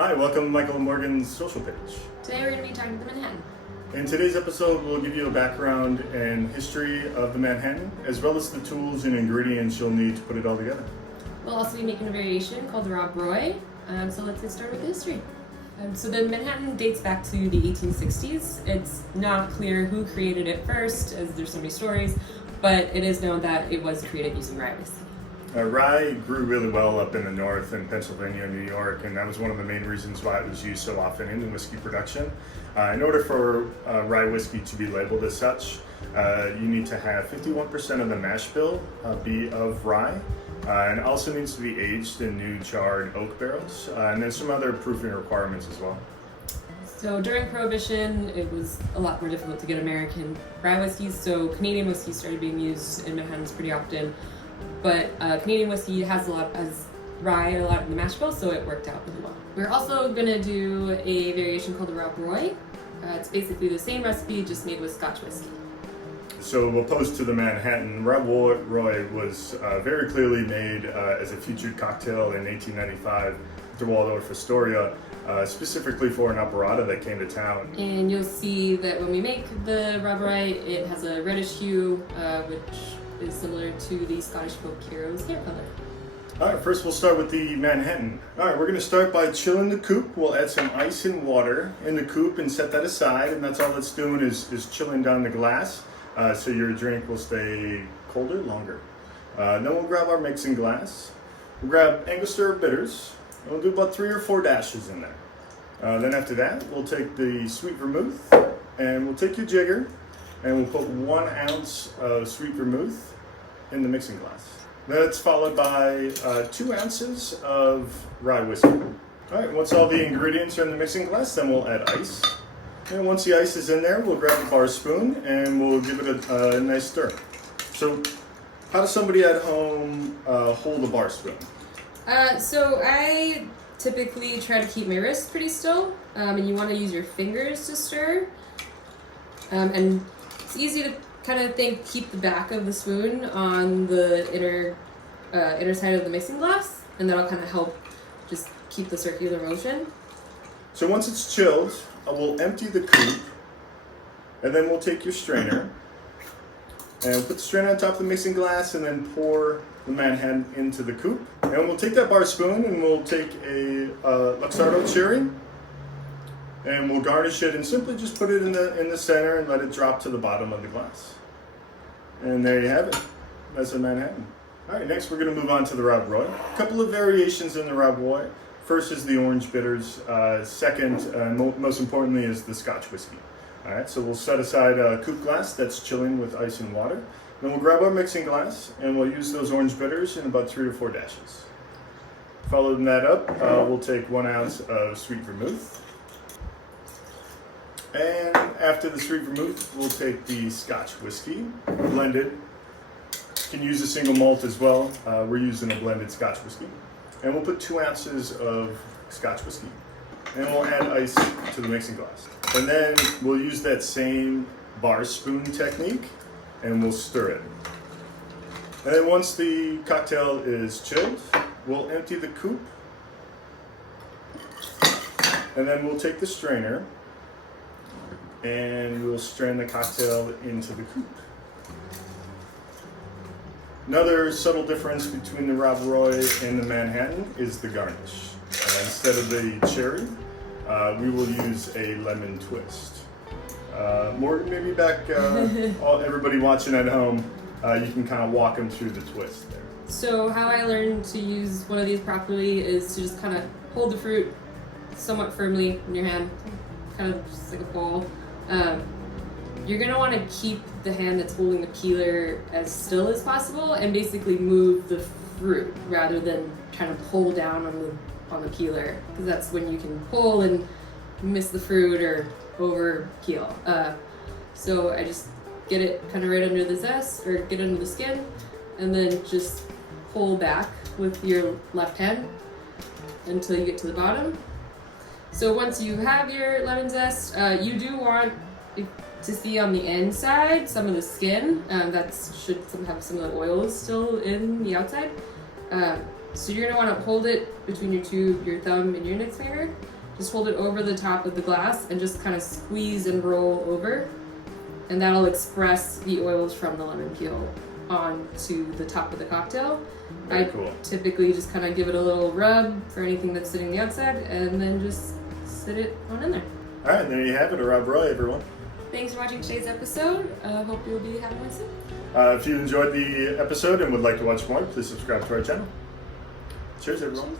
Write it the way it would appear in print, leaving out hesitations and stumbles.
Hi, welcome to Michael and Morgan's social page. Today we're going to be talking to the Manhattan. In today's episode, we'll give you a background and history of the Manhattan, as well as the tools and ingredients you'll need to put it all together. We'll also be making a variation called the Rob Roy. So let's get started with the history. So the Manhattan dates back to the 1860s. It's not clear who created it first, as there's so many stories, but it is known that it was created using rye whiskey. Rye grew really well up in the north in Pennsylvania and New York, and that was one of the main reasons why it was used so often in whiskey production. In order for rye whiskey to be labeled as such, you need to have 51% of the mash bill be of rye, and it also needs to be aged in new charred oak barrels, and then some other proofing requirements as well. So during Prohibition, it was a lot more difficult to get American rye whiskeys, so Canadian whiskey started being used in Manhattans pretty often. But Canadian whiskey has rye a lot in the mash bill, so it worked out really well. We're also going to do a variation called the Rob Roy. It's basically the same recipe, just made with Scotch whiskey. So opposed to the Manhattan, Rob Roy was very clearly made as a featured cocktail in 1895 at the Waldorf Astoria, specifically for an operetta that came to town. And you'll see that when we make the Rob Roy, it has a reddish hue, which is similar to the Scottish folk hero's hair color. All right, first we'll start with the Manhattan. All right, we're going to start by chilling the coupe. We'll add some ice and water in the coupe and set that aside, and that's all it's doing is chilling down the glass, so your drink will stay colder longer. Then we'll grab our mixing glass. We'll grab Angostura bitters, and we'll do about 3 or 4 dashes in there. Then after that, we'll take the sweet vermouth, and we'll take your jigger, and we'll put 1 ounce of sweet vermouth in the mixing glass. That's followed by 2 ounces of rye whiskey. All right, once all the ingredients are in the mixing glass, then we'll add ice. And once the ice is in there, we'll grab a bar spoon and we'll give it a nice stir. So how does somebody at home hold a bar spoon? So I typically try to keep my wrist pretty still, and you want to use your fingers to stir. And it's easy to kind of keep the back of the spoon on the inner side of the mixing glass, and that'll kind of help just keep the circular motion. So once it's chilled, we'll empty the coupe, and then we'll take your strainer, and we'll put the strainer on top of the mixing glass, and then pour the Manhattan into the coupe. And we'll take that bar spoon, and we'll take a Luxardo cherry, and we'll garnish it and simply just put it in the center and let it drop to the bottom of the glass. And there you have it. That's a Manhattan. All right, next we're going to move on to the Rob Roy. A couple of variations in the Rob Roy. First is the orange bitters. Second, most importantly, is the Scotch whiskey. All right, so we'll set aside a coupe glass that's chilling with ice and water. Then we'll grab our mixing glass and we'll use those orange bitters in about 3 to 4 dashes. Following that up, we'll take 1 ounce of sweet vermouth. And after the sweet vermouth, we'll take the Scotch whiskey, blended. You can use a single malt as well. We're using a blended Scotch whiskey. And we'll put 2 ounces of Scotch whiskey. And we'll add ice to the mixing glass. And then we'll use that same bar spoon technique, and we'll stir it. And then once the cocktail is chilled, we'll empty the coupe. And then we'll take the strainer, and we'll strain the cocktail into the coupe. Another subtle difference between the Rob Roy and the Manhattan is the garnish. Instead of the cherry, we will use a lemon twist. Morgan, maybe everybody watching at home, you can kind of walk them through the twist there. So how I learned to use one of these properly is to just kind of hold the fruit somewhat firmly in your hand, kind of just like a ball. You're going to want to keep the hand that's holding the peeler as still as possible and basically move the fruit rather than trying to pull down on the peeler, because that's when you can pull and miss the fruit or over peel. So I just get it kind of right under the zest or get under the skin, and then just pull back with your left hand until you get to the bottom. So once you have your lemon zest, you do want to see on the inside some of the skin. That should have some of the oils still in the outside. So you're gonna want to hold it between your thumb and your index finger. Just hold it over the top of the glass and just kind of squeeze and roll over, and that'll express the oils from the lemon peel onto the top of the cocktail. Very cool. Typically just kind of give it a little rub for anything that's sitting the outside, and then just sit it on in there. All right, and there you have it, a Rob Roy, everyone. Thanks for watching today's episode. Hope you'll be having one soon. If you enjoyed the episode and would like to watch more, please subscribe to our channel. Cheers, everyone. Cheers.